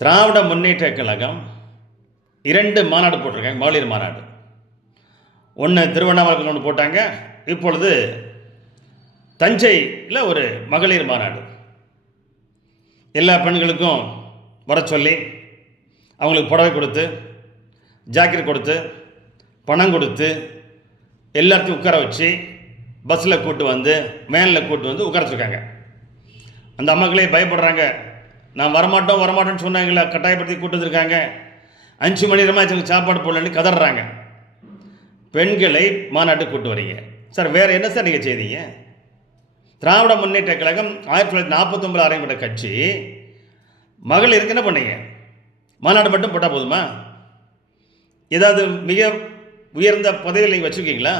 திராவிட முன்னேற்ற கழகம் 2 மாநாடு போட்டிருக்காங்க, மகளிர் மாநாடு. ஒன்று திருவண்ணாமலையில் ஒன்று போட்டாங்க. இப்பொழுது தஞ்சையில் ஒரு மகளிர் மாநாடு. எல்லா பெண்களுக்கும் வர சொல்லி அவங்களுக்கு புடவை கொடுத்து, ஜாக்கெட் கொடுத்து, பணம் கொடுத்து, எல்லாத்தையும் உட்கார வச்சு பஸ்ஸில் கூட்டு வந்து, வேனில் கூட்டு வந்து உட்கார வச்சுருக்காங்க. அந்த அம்மாக்களே பயப்படுறாங்க. நான் வரமாட்டோன்னு சொன்னாங்களா, கட்டாயப்படுத்தி கூட்டு வந்திருக்காங்க. 5 மணி நேரமாக எனக்கு சாப்பாடு போடலன்னு கதறாங்க. பெண்களை மாநாட்டு கூட்டு வரீங்க சார். வேறு என்ன சார் நீங்கள் செய்தீங்க? திராவிட முன்னேற்ற கழகம் 1949 ஆரம்பித்த கட்சி. மகளிருக்கு என்ன பண்ணீங்க? மாநாடு மட்டும் போட்டால் போதுமா? ஏதாவது மிக உயர்ந்த பதவியில் நீங்கள் வச்சுருக்கீங்களா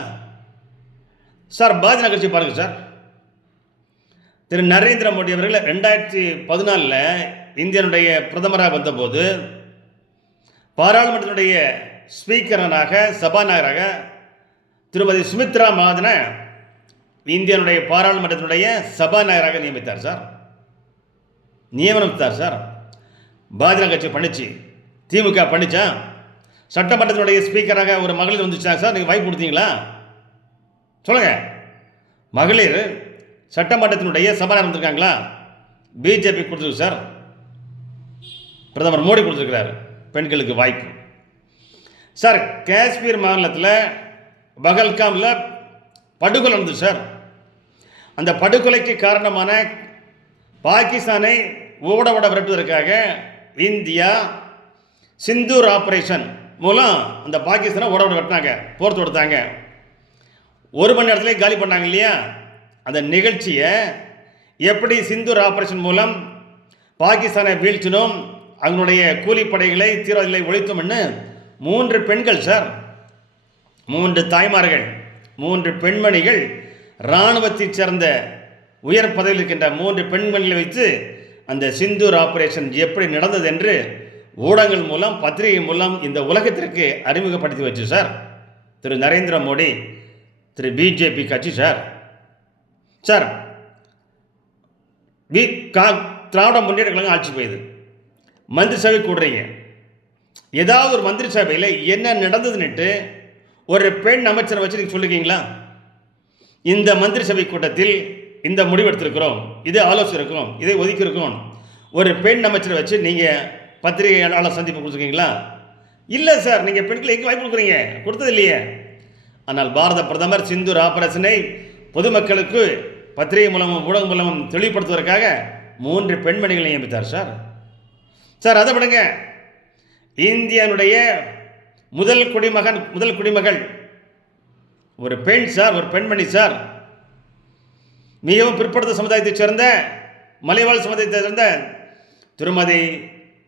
சார்? பாஜக கட்சி பாருங்கள் சார். திரு நரேந்திர மோடி அவர்கள் 2014 இந்தியனுடைய பிரதமராக வந்தபோது பாராளுமன்றத்தினுடைய ஸ்பீக்கராக, சபாநாயகராக திருமதி சுமித்ரா மகாஜனை இந்தியனுடைய பாராளுமன்றத்தினுடைய சபாநாயகராக நியமித்தார் சார். நியமனத்தார் சார். பாஜக கட்சி பண்ணிச்சு, திமுக பண்ணிச்சா? சட்டமன்றத்தினுடைய ஸ்பீக்கராக ஒரு மகளிர் வந்துச்சா சார்? நீங்கள் வாய்ப்பு கொடுத்தீங்களா? சொல்லுங்கள். மகளிர் சட்டமன்றத்தினுடைய சபாநாயகர் வந்திருக்காங்களா? பிஜேபி கொடுத்துருக்கு சார். பிரதமர் மோடி கொடுத்துருக்கிறார் பெண்களுக்கு வாய்ப்பு சார். காஷ்மீர் மாநிலத்தில் பகல்காமில் படுகொலை நடந்தது சார். அந்த படுகொலைக்கு காரணமான பாகிஸ்தானை ஓட விரட்டுவதற்காக இந்தியா சிந்தூர் ஆபரேஷன் மூலம் அந்த பாகிஸ்தானை ஓட விரட்டினாங்க, போர் தொடுத்தாங்க. 1 மணி நேரத்துலேயே காலி பண்ணாங்க இல்லையா? அந்த நிகழ்ச்சியை எப்படி சிந்தூர் ஆபரேஷன் மூலம் பாகிஸ்தானை வீழ்த்தினோம், அவங்களுடைய கூலிப்படைகளை தீவிரவாதிகளை ஒழித்தோம்னு 3 பெண்கள் சார், 3 தாய்மார்கள், 3 பெண்மணிகள், இராணுவத்தைச் சேர்ந்த உயர் பதவியில் இருக்கின்ற 3 பெண்மணிகளை வைத்து அந்த சிந்தூர் ஆபரேஷன் எப்படி நடந்தது என்று ஊடகங்கள் மூலம், பத்திரிகை மூலம் இந்த உலகத்திற்கு அறிமுகப்படுத்தி வச்சு சார் திரு நரேந்திர மோடி, திரு பிஜேபி கட்சி சார். சார், திராவிட முன்னேற்ற கழகம் ஆட்சி போயுது, மந்திரி சபை கூடுறீங்க. ஏதாவது ஒரு மந்திரி சபையில் என்ன நடந்ததுன்னுட்டு ஒரு பெண் அமைச்சரை வச்சு நீங்கள் சொல்லிருக்கீங்களா? இந்த மந்திரி சபை கூட்டத்தில் இந்த முடிவெடுத்திருக்கிறோம், இதை ஆலோசிச்சிருக்கிறோம், இதை ஒதுக்கியிருக்கிறோம், ஒரு பெண் அமைச்சரை வச்சு நீங்கள் பத்திரிகையாளர் சந்திப்பு கொடுத்துருக்கீங்களா? இல்லை சார். நீங்கள் பெண்களை எங்கே வாய்ப்பு கொடுக்குறீங்க? கொடுத்தது இல்லையே. ஆனால் பாரத பிரதமர் சிந்தூர் ஆபரேஷனை பொதுமக்களுக்கு பத்திரிகை மூலமும் ஊடகம் மூலமும் தெளிவுபடுத்துவதற்காக 3 பெண்மணிகளை நியமித்தார் சார். சார், அதை விடுங்க. இந்தியனுடைய முதல் குடிமகள் ஒரு பெண் சார், ஒரு பெண்மணி சார். மிகவும் பிற்படுத்த சமுதாயத்தைச் சேர்ந்த, மலைவாழ் சமுதாயத்தைச் சேர்ந்த திருமதி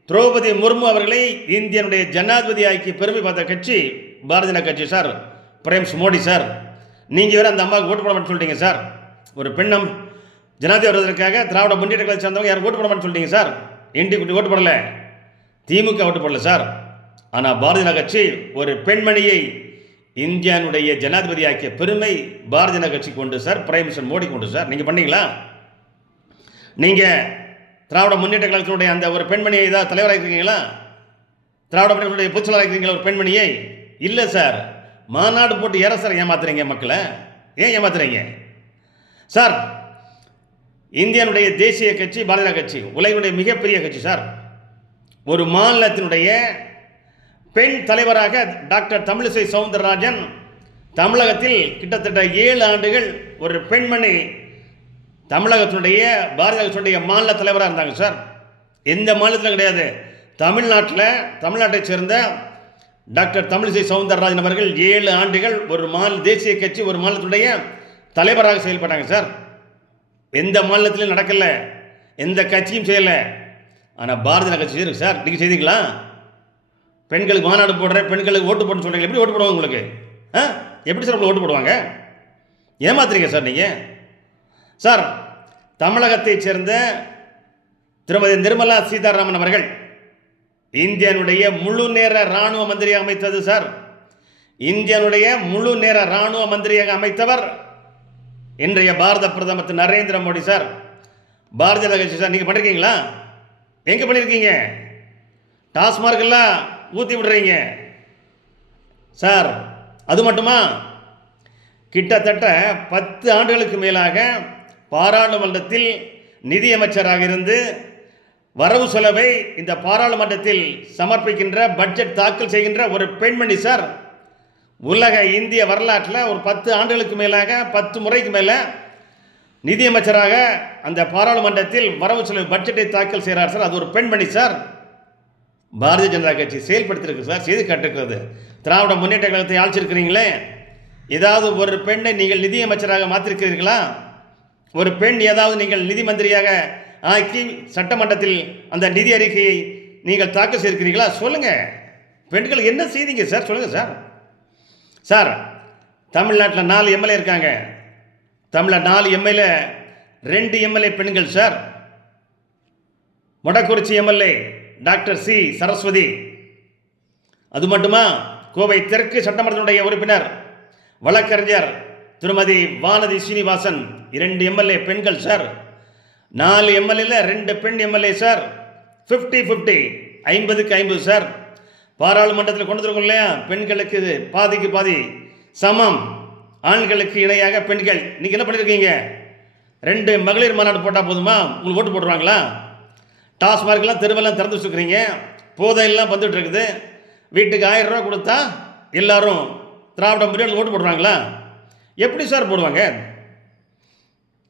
திரௌபதி முர்மு அவர்களை இந்தியனுடைய ஜனாதிபதி ஆக்கி பெருமை பார்த்த கட்சி பாரதிய ஜனதா கட்சி சார். பிரேம் மோடி சார், நீங்கள் வேறு அந்த அம்மாவுக்கு ஓட்டு போட மாட்டேன்னு சொல்லிட்டீங்க சார். ஒரு பெண்ணம் ஜனாதிபதி வருவதற்காக திராவிட முன்னேற்ற கழகத்தை சேர்ந்தவங்க யாரும் ஓட்டு போட மாட்டேன்னு சொல்லிட்டீங்க சார். என்டி குட்டி ஓட்டு போடலை, திமுக ஓட்டு போடல சார். ஆனால் பாரதிய ஜனதா கட்சி ஒரு பெண்மணியை இந்தியாவுடைய ஜனாதிபதி ஆக்கிய பெருமை பாரதிய ஜனதா கட்சிக்கு உண்டு சார், பிரைம் மினிஸ்டர் மோடிக்கு உண்டு சார். நீங்கள் பண்ணீங்களா? நீங்கள் திராவிட முன்னேற்ற கழகத்தினுடைய அந்த ஒரு பெண்மணியை ஏதாவது தலைவராக இருக்கிறீங்களா? திராவிட முன்னேற்ற பொதுச்செயலாளராக இருக்கிறீங்களா ஒரு பெண்மணியை? இல்லை சார். மாநாடு போட்டு ஏற சார் ஏமாத்துறீங்க மக்களை. ஏன் ஏமாத்துறீங்க சார்? இந்தியனுடைய தேசிய கட்சி பாரதிய ஜனதா கட்சி உலகினுடைய மிகப்பெரிய கட்சி சார். ஒரு மாநிலத்தினுடைய பெண் தலைவராக டாக்டர் தமிழிசை சவுந்தரராஜன் தமிழகத்தில் கிட்டத்தட்ட 7 ஆண்டுகள் ஒரு பெண்மணி தமிழகத்தினுடைய பாரதிய கட்சியுடைய மாநில தலைவராக இருந்தாங்க சார். எந்த மாநிலத்திலும் கிடையாது. தமிழ்நாட்டைச் சேர்ந்த டாக்டர் தமிழிசை சவுந்தரராஜன் அவர்கள் 7 ஆண்டுகள் ஒரு தேசிய கட்சி ஒரு மாநிலத்துடைய தலைவராக செயல்பட்டாங்க சார். எந்த மாநிலத்திலும் நடக்கல, எந்த கட்சியும் செய்யலை. ஆனால் பாரதிய ஜனதா கட்சி செய்யிருக்கு சார். நீங்கள் செய்தீங்களா? பெண்களுக்கு மாநாடு போடுற, பெண்களுக்கு ஓட்டு போடணும்னு சொல்கிறீங்க. எப்படி ஓட்டு போடுவாங்க உங்களுக்கு? எப்படி சார் உங்களுக்கு ஓட்டு போடுவாங்க? ஏமாத்துறீங்க சார் நீங்கள். சார், தமிழகத்தைச் சேர்ந்த திருமதி நிர்மலா சீதாராமன் அவர்கள் இந்தியனுடைய முழு நேர இராணுவ மந்திரியாக அமைத்தது சார். இந்தியனுடைய முழு நேர இராணுவ மந்திரியாக அமைத்தவர் இன்றைய பாரத பிரதமர் திரு நரேந்திர மோடி சார். பாரதிய ஜனதா கட்சி சார். நீங்கள் பண்ணியிருக்கீங்களா? எங்கே பண்ணியிருக்கீங்க? டாஸ்மார்க் எல்லாம் ஊற்றி விடுறீங்க சார். அது மட்டுமா, கிட்டத்தட்ட 10 ஆண்டுகளுக்கு மேலாக பாராளுமன்றத்தில் நிதியமைச்சராக இருந்து வரவு செலவை இந்த பாராளுமன்றத்தில் சமர்ப்பிக்கின்ற, பட்ஜெட் தாக்கல் செய்கின்ற ஒரு பெண்மணி சார். உலக இந்திய வரலாற்றில் ஒரு 10 ஆண்டுகளுக்கு மேலாக 10 முறைக்கு மேலே நிதியமைச்சராக அந்த பாராளுமன்றத்தில் வரவு செலவு பட்ஜெட்டை தாக்கல் செய்கிறார் சார். அது ஒரு பெண்மணி சார். பாரதிய ஜனதா கட்சி செயல்படுத்தியிருக்கு சார், செய்து காட்டிருக்கிறது. திராவிட முன்னேற்ற கழகத்தை ஆட்சிருக்கிறீங்களே, ஏதாவது ஒரு பெண்ணை நீங்கள் நிதியமைச்சராக மாற்றிருக்கிறீர்களா? ஒரு பெண் ஏதாவது நீங்கள் நிதி மந்திரியாக ஆக்கி சட்டமன்றத்தில் அந்த நிதி அறிக்கையை நீங்கள் தாக்கல் செய்திருக்கிறீர்களா? சொல்லுங்கள். பெண்கள் என்ன செய்தீங்க சார், சொல்லுங்கள் சார். சார், தமிழ்நாட்டில் 4 எம்எல்ஏ இருக்காங்க. தமிழில் 4 எம்எல்ஏ, 2 எம்எல்ஏ பெண்கள் sir. Modakurichi MLA doctor C Saraswathi. அது மட்டுமா, கோவை தெற்கு சட்டமன்றத்தினுடைய உறுப்பினர் வழக்கறிஞர் திருமதி வானதி சீனிவாசன், 2 எம்எல்ஏ பெண்கள் சார். 4 எம்எல்ஏல 2 பெண் எம்எல்ஏ சார். 50-50, 50க்கு 50 சார். பாராளுமன்றத்தில் கொண்டு வந்துருக்கோம் இல்லையா, பெண்களுக்கு பாதிக்கு பாதி சமம், ஆண்களுக்கு இணையாக பெண்கள். நீங்கள் என்ன பண்ணியிருக்கீங்க? 2 மகளிர் மாநாடு போட்டால் போதுமா? உங்களுக்கு ஓட்டு போட்டுருவாங்களா? டாஸ்மார்க்கெல்லாம் தெருவெல்லாம் திறந்து வச்சுருக்கிறீங்க, போதையெல்லாம் வந்துட்டு இருக்குது. வீட்டுக்கு 1000 ரூபா கொடுத்தா எல்லாரும் திராவிட முன்னேற்ற ஓட்டு போடுவாங்களா? எப்படி சார் போடுவாங்க?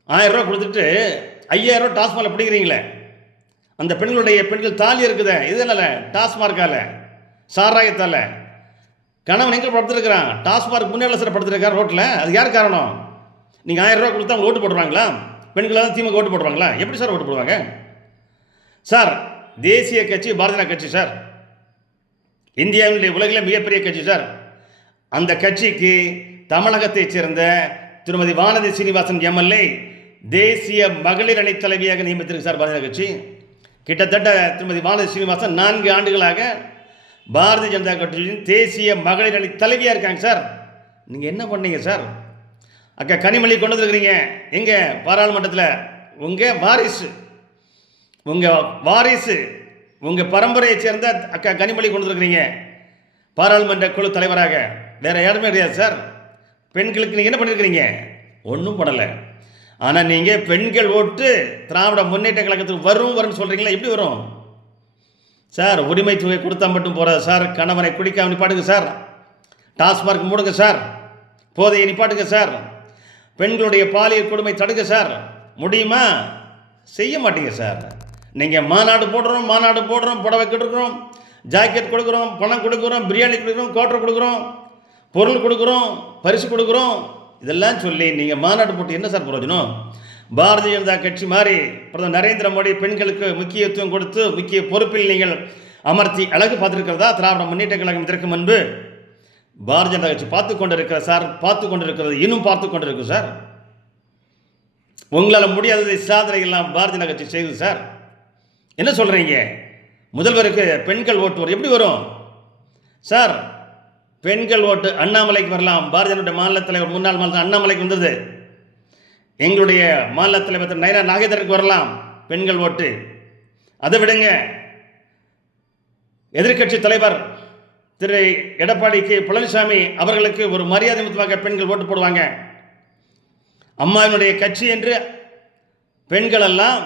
1000 ரூபா கொடுத்துட்டு 5000 ரூபா டாஸ்மார்க்கில் பிடிக்கிறீங்களே, அந்த பெண்கள் தாலி இருக்குதே, இதனால டாஸ்மார்க்கால, சாராயத்தால் கணவன் எங்கே படுத்துருக்கிறான்? டாஸ்மார்க் முன்னேற்ற சார் படுத்துருக்கார் ரோட்டில். அது யார் காரணம்? நீங்கள் 1000 ரூபா கொடுத்தா அவங்க ஓட்டு போடுவாங்களா? பெண்களாக திமுக ஓட்டு போடுவாங்களா? எப்படி சார் ஓட்டு போடுவாங்க சார்? தேசிய கட்சி பாரதிய ஜனதா கட்சி சார், இந்தியாவினுடைய உலகில் மிகப்பெரிய கட்சி சார். அந்த கட்சிக்கு தமிழகத்தைச் சேர்ந்த திருமதி வானதி சீனிவாசன் எம்எல்ஏ தேசிய மகளிர் அணி தலைவியாக நியமித்திருக்கு சார் பாரதிய ஜனதா கட்சி. கிட்டத்தட்ட திருமதி வானதி சீனிவாசன் 4 ஆண்டுகளாக பாரதிய ஜனதா கட்சியின் தேசிய மகளிர் அணி தலைவியாக இருக்காங்க சார். நீங்கள் என்ன பண்ணீங்க சார்? அக்கா கனிமொழி கொண்டு வந்துருக்கிறீங்க எங்கே பாராளுமன்றத்தில். உங்கள் வாரிசு உங்கள் பரம்பரையை சேர்ந்த அக்கா கனிமொழி கொண்டு வந்துருக்கிறீங்க பாராளுமன்ற குழு தலைவராக. வேறு யாருமே கிடையாது சார். பெண்களுக்கு நீங்கள் என்ன பண்ணியிருக்கிறீங்க? ஒன்றும் பண்ணலை. ஆனால் நீங்கள் பெண்கள் ஓட்டு திராவிட முன்னேற்ற கழகத்துக்கு வரும்னு சொல்கிறீங்களா? எப்படி வரும் சார்? உரிமை தொகை கொடுத்தா மட்டும் போகிறாது சார். கணவனை குடிக்காம நிப்பாட்டுங்க சார். டாஸ்மார்க் மூடுங்க சார். போதையை நிப்பாட்டுங்க சார். பெண்களுடைய பாலியல் கொடுமை தடுங்க சார். முடியுமா? செய்ய மாட்டீங்க சார். நீங்கள் மாநாடு போடுறோம், புடவை கொடுக்குறோம், ஜாக்கெட் கொடுக்குறோம், பணம் கொடுக்குறோம், பிரியாணி கொடுக்குறோம், கோட்டர் கொடுக்குறோம், பொருள் கொடுக்குறோம், பரிசு கொடுக்குறோம், இதெல்லாம் சொல்லி நீங்கள் மாநாடு போட்டு என்ன சார் பிரயோஜனம்? பாரதிய ஜனதா கட்சி மாதிரி பிரதமர் நரேந்திர மோடி பெண்களுக்கு முக்கியத்துவம் கொடுத்து முக்கிய பொறுப்பில் நீங்கள் அமர்த்தி அழகு பார்த்துருக்கிறதா திராவிட முன்னேற்ற கழகம் இதற்கு முன்பு? பாரதிய ஜனதா கட்சி பார்த்து கொண்டு இருக்கிற சார், பார்த்து கொண்டு இருக்கிறது, இன்னும் பார்த்து கொண்டு இருக்கு சார். உங்களால் முடியாததை சாதனைகள்லாம் பாரதிய ஜனதா கட்சி செய்யுது சார். என்ன சொல்கிறீங்க? முதல்வருக்கு பெண்கள் ஓட்டு வரும், எப்படி வரும் சார்? பெண்கள் ஓட்டு அண்ணாமலைக்கு வரலாம். பாரதிய ஜனதா மாநில தலைவர், முன்னாள் மாநில அண்ணாமலைக்கு வந்தது. எங்களுடைய மாநில தலைவர் திரு நயனா நாகேந்திரனுக்கு வரலாம் பெண்கள் ஓட்டு. அதை விடுங்க, எதிர்க்கட்சி தலைவர் திரு எடப்பாடி கே பழனிசாமி அவர்களுக்கு ஒரு மரியாதை முத்தமாக பெண்கள் ஓட்டு போடுவாங்க. அம்மாவினுடைய கட்சி என்று பெண்கள் எல்லாம்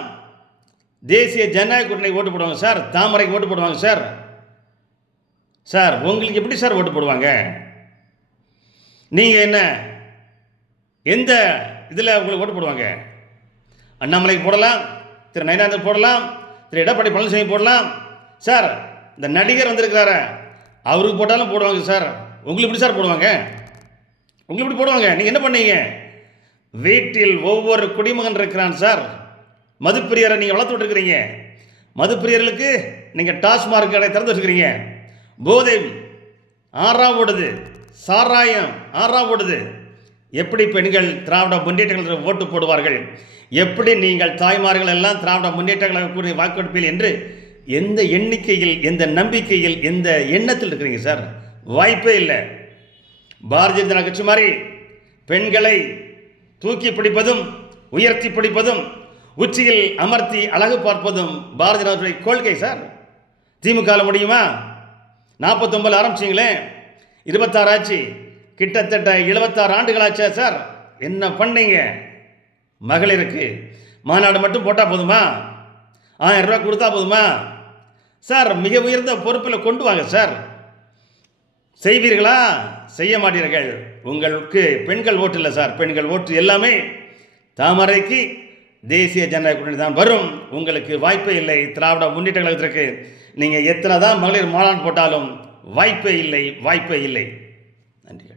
தேசிய ஜனநாயக கூட்டணி ஓட்டு போடுவாங்க சார். தாமரைக்கு ஓட்டு போடுவாங்க சார். சார், உங்களுக்கு எப்படி சார் ஓட்டு போடுவாங்க? நீங்கள் என்ன எந்த இதில் உங்களுக்கு ஓட்டு போடுவாங்க? அண்ணாமலைக்கு போடலாம், திரு நயனாந்தன் போடலாம், திரு எடப்பாடி பழனிசாமி போடலாம் சார். இந்த நடிகர் வந்திருக்கிறார அவருக்கு போட்டாலும் போடுவாங்க சார். உங்களுக்கு எப்படி சார் போடுவாங்க? உங்களுக்கு எப்படி போடுவாங்க? நீங்கள் என்ன பண்ணீங்க? வீட்டில் ஒவ்வொரு குடிமகன் இருக்கிறான் சார். மதுப்பிரியரை நீங்கள் வளர்த்து விட்டுருக்கிறீங்க. மதுப்பிரியர்களுக்கு நீங்கள் டாஸ்மார்க் கடை திறந்து வச்சுக்கிறீங்க. போதை ஆறா ஓடுது, சாராயம் ஆறா ஓடுது. எப்படி பெண்கள் திராவிட முன்னேற்ற கழகத்தில் ஓட்டு போடுவார்கள்? எப்படி நீங்கள் தாய்மார்கள் எல்லாம் திராவிட முன்னேற்ற கழக வாக்கெடுப்பில் என்று எந்த எண்ணிக்கையில், எந்த நம்பிக்கையில், எந்த எண்ணத்தில் இருக்கிறீங்க சார்? வாய்ப்பே இல்லை. பாரதிய ஜனதா கட்சி மாதிரி பெண்களை தூக்கி பிடிப்பதும் உயர்த்தி பிடிப்பதும் உச்சியில் அமர்த்தி அழகு பார்ப்பதும் பாரதிய ஜனதா கொள்கை சார். திமுகவில் முடியுமா? 49 ஆரம்பிச்சிங்களே, 26 ஆச்சு, கிட்டத்தட்ட 76 ஆண்டுகளாச்சா சார்? என்ன பண்ணீங்க? மகளிருக்கு மாநாடு மட்டும் போட்டால் போதுமா? 1000 ரூபா கொடுத்தா போதுமா? சார் மிக உயர்ந்த பொறுப்பில் கொண்டு வாங்க சார். செய்வீர்களா? செய்ய மாட்டீர்கள். உங்களுக்கு பெண்கள் ஓட்டு இல்லை சார். பெண்கள் ஓட்டு எல்லாமே தாமரைக்கு தேசிய ஜனநாயக கூட்டணி தான் வரும். உங்களுக்கு வாய்ப்பே இல்லை. திராவிட முன்னேற்ற கழகத்திற்கு நீங்கள் எத்தனை தான் மகளிர் மாநாடு போட்டாலும் வாய்ப்பே இல்லை, வாய்ப்பே இல்லை. நன்றி.